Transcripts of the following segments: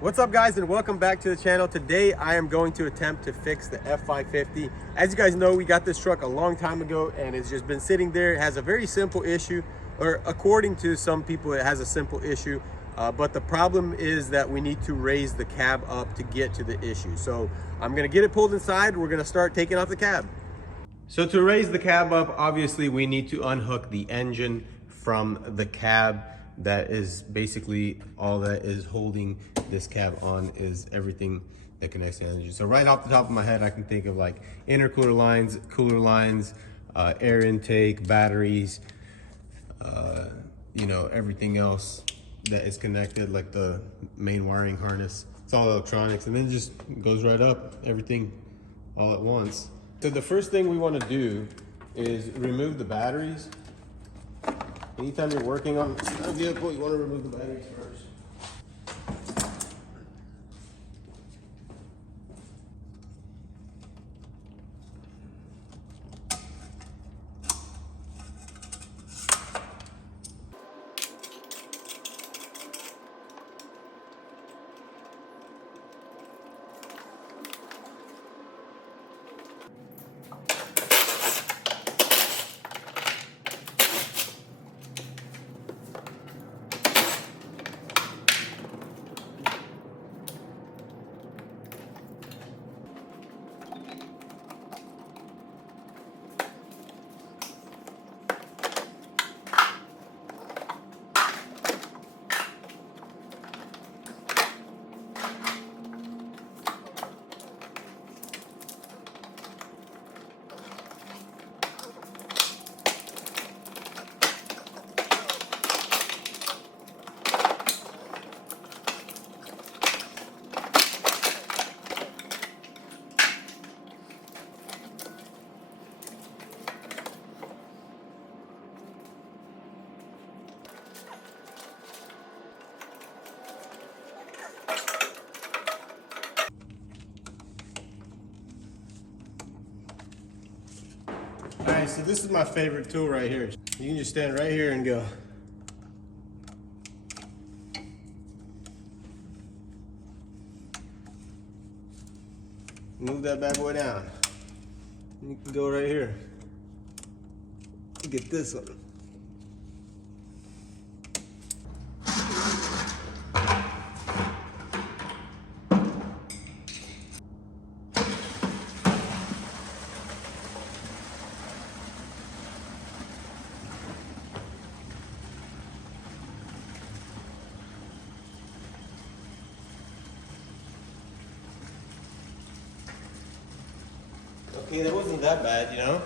What's up guys, and welcome back to the channel. Today I am going to attempt to fix the F550. As you guys know, we got this truck a long time ago and it's just been sitting there. It has a very simple issue, or according to some people it has a simple issue, but the problem is that we need to raise the cab up to get to the issue. So I'm gonna get it pulled inside. We're gonna start taking off the cab. So to raise the cab up, obviously we need to unhook the engine from the cab. That is basically all that is holding this cab on, is everything that connects to the engine. So right off the top of my head, I can think of like intercooler lines, cooler lines, air intake, batteries, everything else that is connected, like the main wiring harness. It's all electronics, and then it just goes right up, everything all at once. So the first thing we want to do is remove the batteries. Anytime you're working on a vehicle, you want to remove the batteries first. All right, so this is my favorite tool right here. You can just stand right here and go. Move that bad boy down. You can go right here. Get this one. Okay, that wasn't that bad, you know?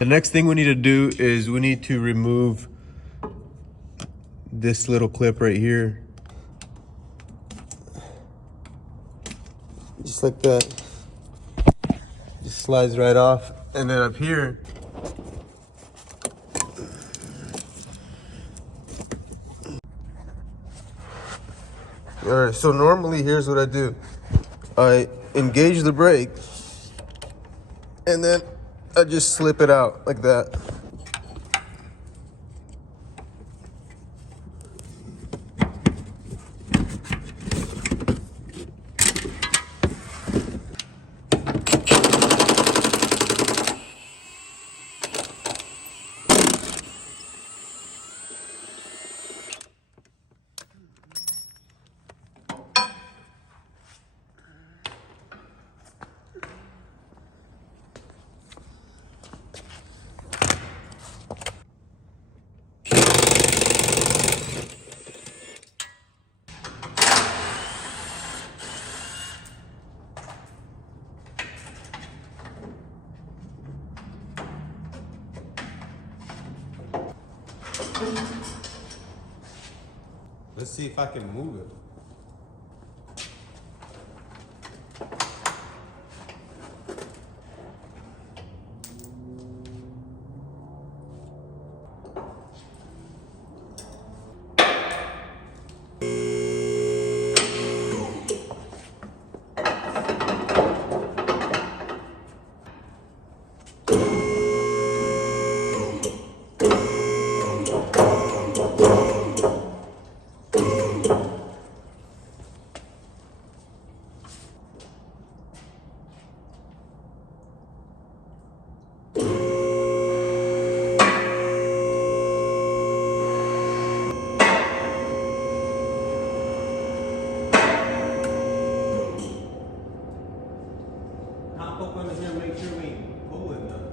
The next thing we need to do is we need to remove this little clip right here. Just like that. Just slides right off. And then up here, all right, so normally here's what I do. I engage the brake and then I just slip it out like that. Let's see if I can move it. Hop up under here, make sure we ain't pulling nothing.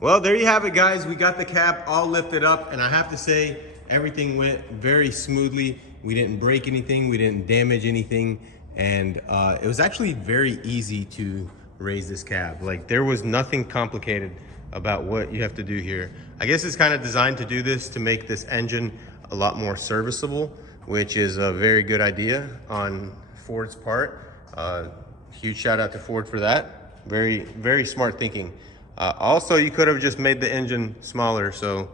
Well, there you have it, guys. We got the cap all lifted up, and I have to say, everything went very smoothly. We didn't break anything, we didn't damage anything, and it was actually very easy to raise this cab. Like, there was nothing complicated about what you have to do here. I guess it's kind of designed to do this to make this engine a lot more serviceable, which is a very good idea on Ford's part. Huge shout out to Ford for that. Very, very smart thinking. Also, you could have just made the engine smaller so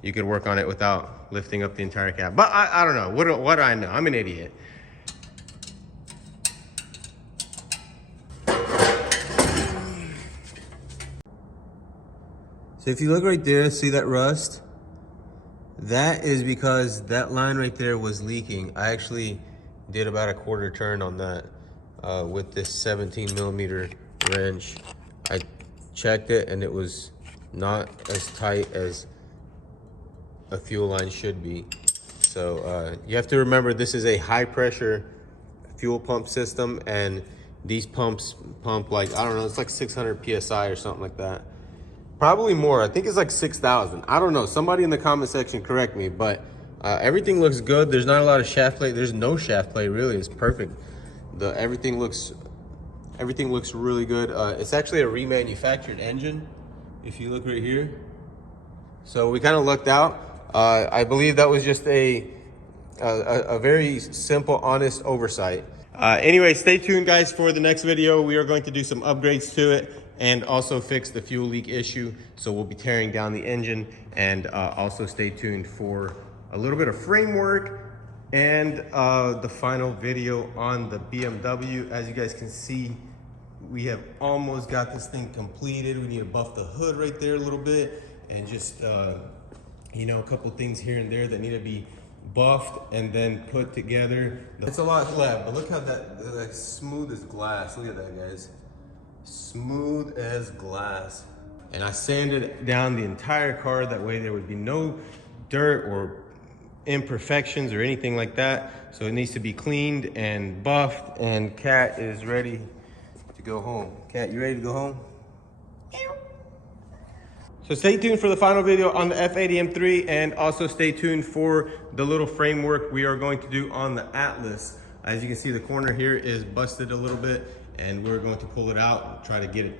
you could work on it without lifting up the entire cab. But I don't know. What do I know? I'm an idiot. So if you look right there, see that rust? That is because that line right there was leaking. I actually did about a quarter turn on that with this 17 millimeter wrench. I checked it and it was not as tight as a fuel line should be. So you have to remember, this is a high pressure fuel pump system, and these pumps pump like, I don't know, it's like 600 PSI or something like that. Probably more. I think it's like 6,000. I don't know. Somebody in the comment section correct me, but everything looks good. There's not a lot of shaft play. There's no shaft play really. It's perfect. Everything looks really good. It's actually a remanufactured engine, if you look right here. So we kind of lucked out. I believe that was just a very simple, honest oversight. Anyway, stay tuned, guys, for the next video. We are going to do some upgrades to it and also fix the fuel leak issue. So we'll be tearing down the engine, and also stay tuned for a little bit of framework and the final video on the BMW. As you guys can see, we have almost got this thing completed. We need to buff the hood right there a little bit, and just you know, a couple things here and there that need to be buffed and then put together. It's a lot left, but look how that's smooth as glass. Look at that, guys. Smooth as glass. And I sanded down the entire car, that way there would be no dirt or imperfections or anything like that. So it needs to be cleaned and buffed, and Kat is ready to go home. Kat, you ready to go home? So stay tuned for the final video on the F80 M3, and also stay tuned for the little framework we are going to do on the Atlas. As you can see, the corner here is busted a little bit, and we're going to pull it out, try to get it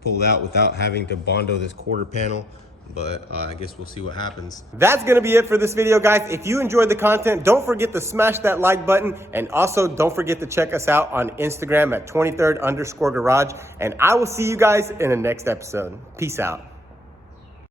pulled out without having to Bondo this quarter panel. But I guess we'll see what happens. That's gonna be it for this video, guys. If you enjoyed the content, don't forget to smash that like button, and also don't forget to check us out on Instagram at 23rd_garage. And I will see you guys in the next episode. Peace out.